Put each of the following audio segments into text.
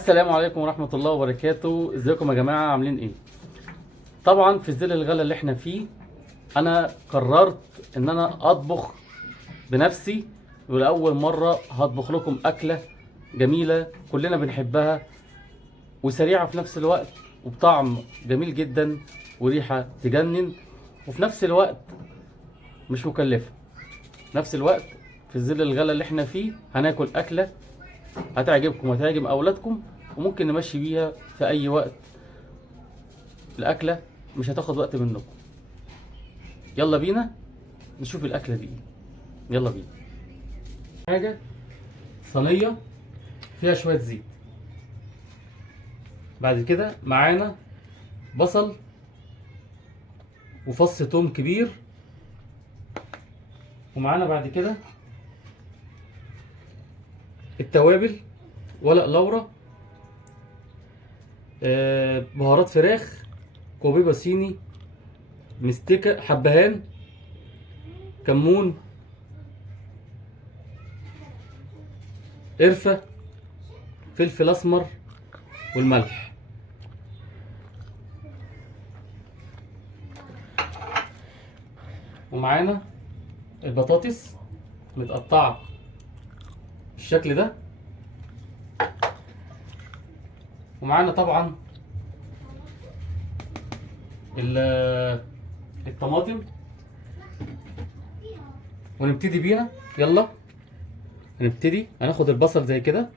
السلام عليكم ورحمة الله وبركاته. ازيكم يا جماعة، عاملين ايه؟ طبعا في ظل الغلا اللي احنا فيه انا قررت ان انا اطبخ بنفسي، ولأول مرة هطبخ لكم اكلة جميلة كلنا بنحبها وسريعة في نفس الوقت وبطعم جميل جدا وريحة تجنن، وفي نفس الوقت مش مكلفة. في نفس الوقت في ظل الغلا اللي احنا فيه هناكل اكلة هتعجبكم وهتعجب اولادكم، وممكن نمشي بيها في اي وقت. الاكله مش هتاخد وقت منكم. يلا بينا نشوف الاكله دي ايه. يلا بينا. حاجه صينيه فيها شويه زيت، بعد كده معانا بصل وفص توم كبير، ومعانا بعد كده التوابل، ورق لورا، بهارات فراخ، كوبيبه صيني، مستكه، حبهان، كمون، قرفه، فلفل اسمر، والملح. ومعانا البطاطس متقطعه بالشكل ده، ومعانا طبعا الطماطم، ونبتدي بيها. يلا هنبتدي. هناخد البصل زي كده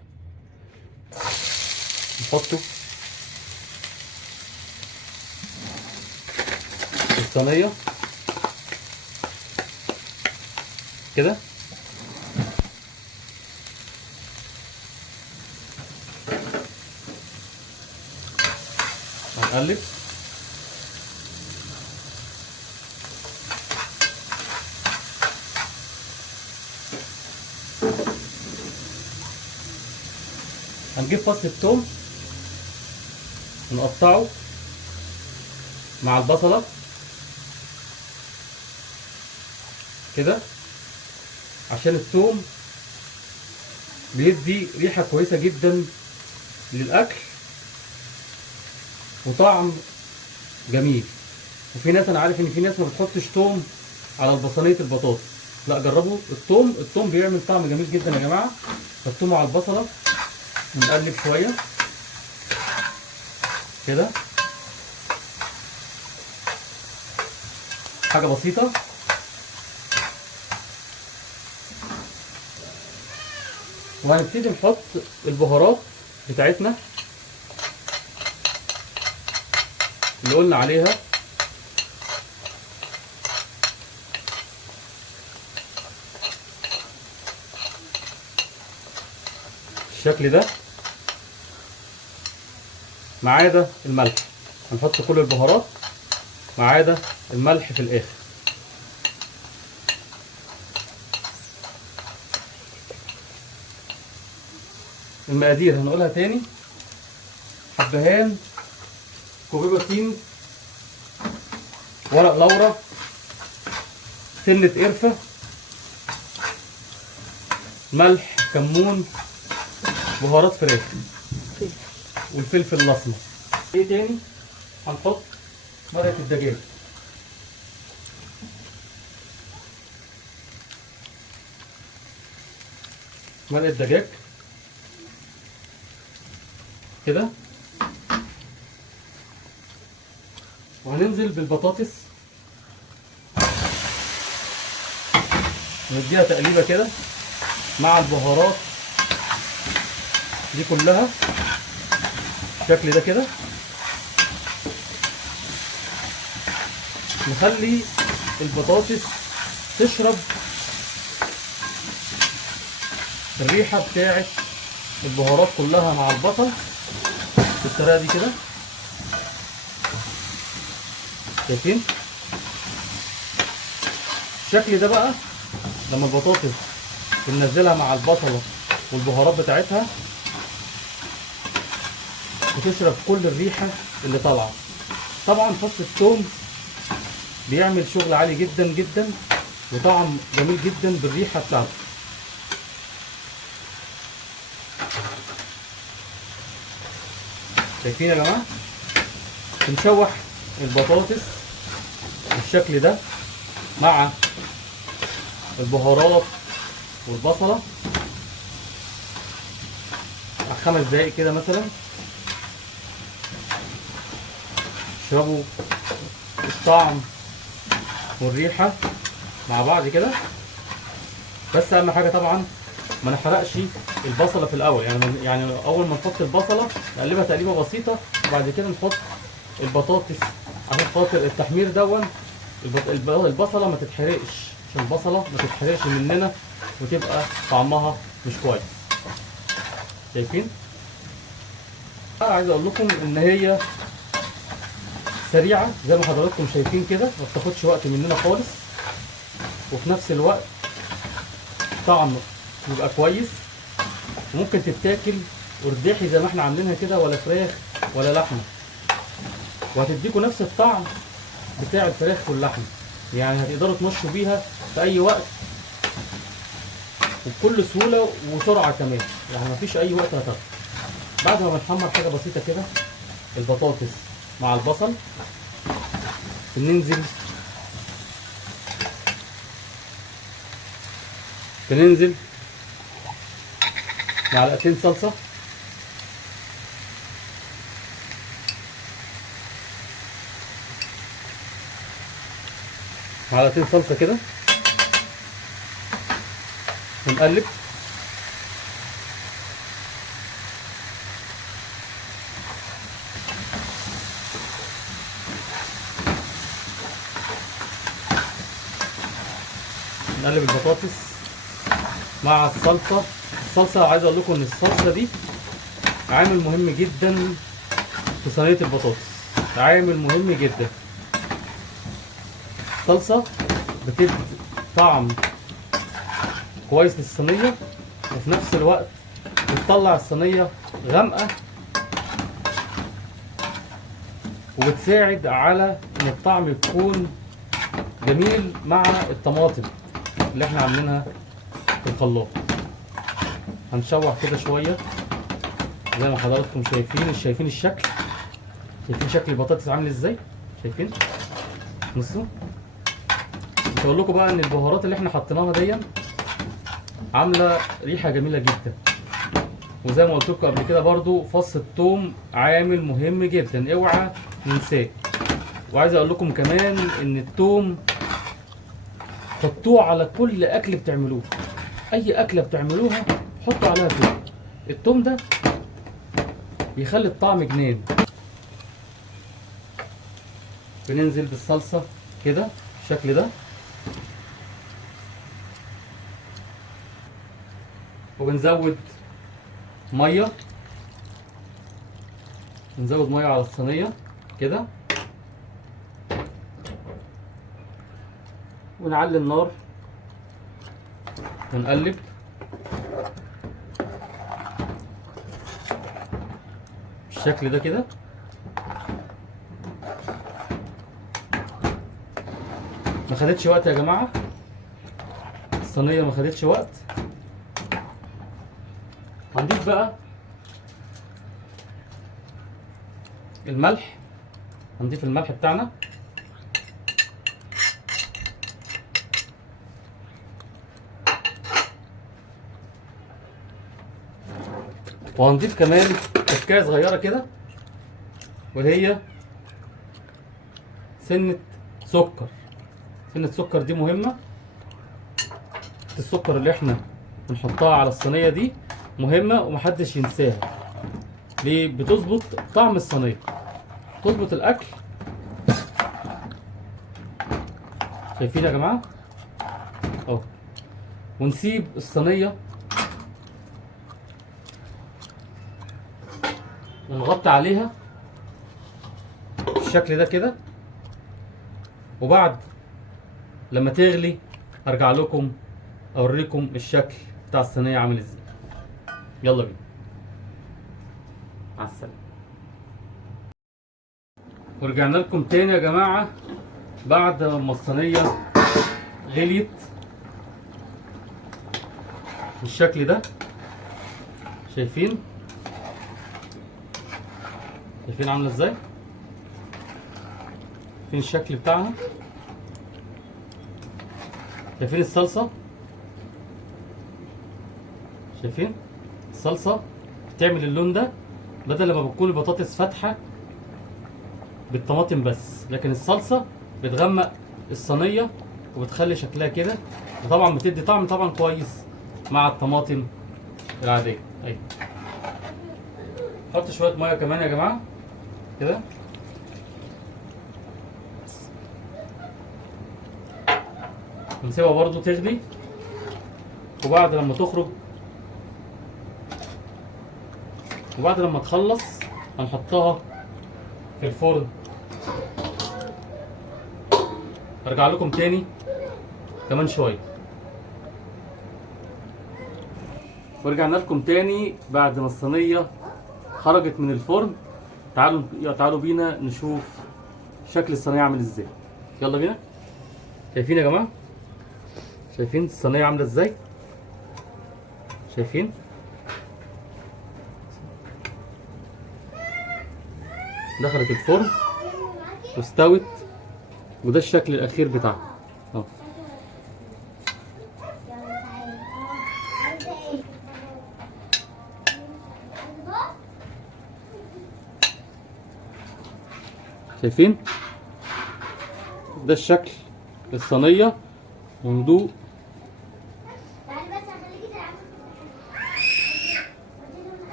نحطه في الصينيه كده، هنقلب. هنجيب فص الثوم ونقطعه مع البصله كده، عشان الثوم بيدي ريحه كويسه جدا للاكل وطعم جميل. وفي ناس، انا عارف ان في ناس ما بتحطش ثوم على البصليه البطاطس، لا جربوا الثوم بيعمل طعم جميل جدا يا جماعه. حطوه على البصله ونقلب شويه كده، حاجه بسيطه. وهنبتدي نحط البهارات بتاعتنا اللي قلنا عليها، بالشكل ده، ما عدا الملح. هنحط كل البهارات ما عدا الملح في الاخر. المقادير هنقولها تاني: حبهان، كوبيبه صيني، ورق لورا، سنة قرفة، ملح، كمون، بهارات فراخ، والفلفل الاسمر. ايه تاني؟ هنحط مرقة الدجاج. مرقة دجاج كده، وهننزل بالبطاطس نديها تقليبه كده مع البهارات دي كلها بالشكل ده كده. نخلي البطاطس تشرب الريحه بتاعت البهارات كلها مع البصل بالطريقه دي كده. شايفين الشكل ده بقى؟ لما البطاطس بننزلها مع البصله والبهارات بتاعتها بتشرب كل الريحه اللي طالعه. طبعا فص الثوم بيعمل شغل عالي جدا جدا وطعم جميل جدا بالريحه بتاعته. شايفين يا جماعه؟ بنشوح البطاطس بالشكل ده مع البهارات والبصله 5 دقايق كده مثلا، يشربوا الطعم والريحه مع بعض كده. بس اهم حاجه طبعا ما نحرقش البصله في الاول، يعني اول ما نحط البصله نقلبها تقليبه بسيطه، وبعد كده نحط البطاطس عشان خاطر التحمير دون البصله ما تتحرقش، عشان البصله ما تتحرقش مننا وتبقى طعمها مش كويس. شايفين؟ عايز اقول لكم ان هي سريعه زي ما حضراتكم شايفين كده، ما بتاخدش وقت مننا خالص، وفي نفس الوقت طعم يبقى كويس، وممكن تتاكل ورداحي زي ما احنا عاملينها كده، ولا فراخ ولا لحمه، وهتديكوا نفس الطعم بتاع الفراخ واللحمه. يعني هتقدروا تمشوا بيها في اي وقت وبكل سهوله وسرعه كمان، يعني مفيش اي وقت هتاخد. بعد ما بنحمر حاجه بسيطه كده البطاطس مع البصل، بننزل معلقتين صلصه، معلقتين صلصه كده، ونقلب. نقلب البطاطس مع الصلصه. الصلصه عايز اقول لكم ان الصلصه دي عامل مهم جدا في صينيه البطاطس، عامل مهم جدا. الصلصه بتدي طعم كويس للصينيه، وفي نفس الوقت بتطلع الصينيه غامقه، وبتساعد على ان الطعم يكون جميل مع الطماطم اللي احنا عاملينها في الخلاط. هنشوح كده شويه زي ما حضراتكم شايفين الشكل، شايفين شكل البطاطس عامل ازاي؟ شايفين؟ بصوا، مش هقول لكم بقى ان البهارات اللي احنا حطيناها دي عامله ريحه جميله جدا. وزي ما قلت لكم قبل كده برضو فص الثوم عامل مهم جدا، اوعى ننساه. وعايز اقول لكم كمان ان الثوم حطوه على كل اكل بتعملوه، اي اكله بتعملوها حطوا عليها ثوم. الثوم ده بيخلي الطعم جنان. بننزل بالصلصه كده بالشكل ده، وبنزود ميه، نزود ميه على الصينيه كده، ونعلي النار ونقلب. بالشكل ده كده. ما خدتش وقت يا جماعه، الصينيه ما خدتش وقت. هنضيف بقى الملح، هنضيف الملح بتاعنا، وهنضيف كمان تكايه صغيره كده، وهي سنه سكر. سنه سكر دي مهمه، السكر اللي احنا بنحطها على الصينيه دي مهمه ومحدش ينساها. ليه؟ بتظبط طعم الصينيه، تظبط الاكل. شايفين يا جماعه؟ اهو. ونسيب الصينيه ونغطي عليها بالشكل ده كده، وبعد لما تغلي هرجع لكم اوريكم الشكل بتاع الصينيه عامل ازاي. يلا بينا، مع السلامه. ورجعنا لكم تاني يا جماعه بعد ما الصينيه غليت بالشكل ده. شايفين؟ شايفين عامله ازاي؟ شايفين الشكل بتاعها؟ شايفين الصلصه؟ شايفين الصلصه بتعمل اللون ده، بدل ما بتكون البطاطس فاتحه بالطماطم بس، لكن الصلصه بتغمق الصينيه وبتخلي شكلها كده، وطبعا بتدي طعم طبعا كويس مع الطماطم العاديه. اهي حط شويه ميه كمان يا جماعه كده، ونسيبها برضو تغلي، وبعد لما تخرج وبعد لما تخلص هنحطها في الفرن. ارجع لكم تاني كمان شويه. ورجعنا لكم تاني بعد ما الصينيه خرجت من الفرن. تعالوا بينا نشوف شكل الصينيه عامل ازاي. يلا بينا. شايفين يا جماعه؟ شايفين الصينيه عامله ازاي؟ شايفين؟ دخلت الفرن واستوت، وده الشكل الاخير بتاعها اهو. شايفين؟ ده الشكل الصينيه، وندوق.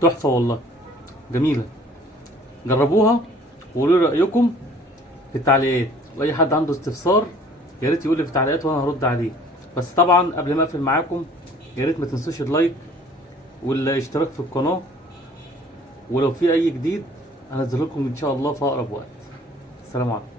تحفه والله، جميله. جربوها وقولوا لي رايكم في التعليقات، واي حد عنده استفسار يا ريت يقول لي في التعليقات وانا هرد عليه. بس طبعا قبل ما اقفل معاكم يا ريت ما تنسوش اللايك والاشتراك في القناه، ولو في اي جديد هنزل لكم ان شاء الله في اقرب وقت. السلام عليكم.